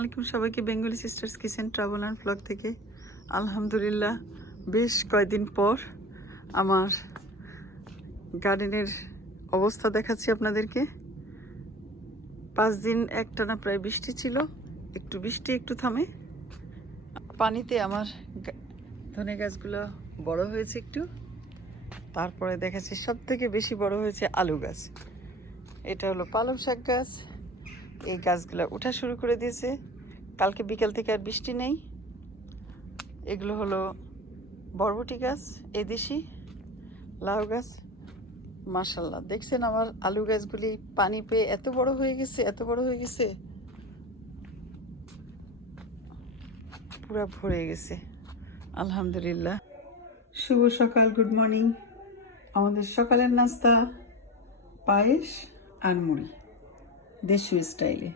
আলাইকুম সবাইকে Bengali sisters kitchen travel and blog থেকে আলহামদুলিল্লাহ বেশ কয়েকদিন পর আমার গার্ডেনের অবস্থা দেখাচ্ছি আপনাদেরকে। 5 দিন একটানা প্রায় বৃষ্টি ছিল, একটু বৃষ্টি একটু থামে। পানিতে আমার ধনে গাছগুলো বড় হয়েছে একটু। তারপরে দেখাচ্ছি সব থেকে বেশি বড় হয়েছে আলু গাছ। এটা হলো পালং শাক গাছ। এই গাছগুলো ওঠা শুরু করে দিয়েছে, কালকে বিকাল থেকে আর বৃষ্টি নেই। এগুলো হলো বরবটি গাছ, এদেশি লাউ গাছ। মাশাআল্লাহ, দেখছেন আমার আলু গাছগুলি পানি পেয়ে এত বড় হয়ে গেছে, এত বড় হয়ে গেছে, পুরো ভরে গেছে আলহামদুলিল্লাহ। শুভ সকাল, গুড মর্নিং। আমাদের সকালের নাস্তা পায়েস আর মুড়ি, দেশীয় স্টাইলে।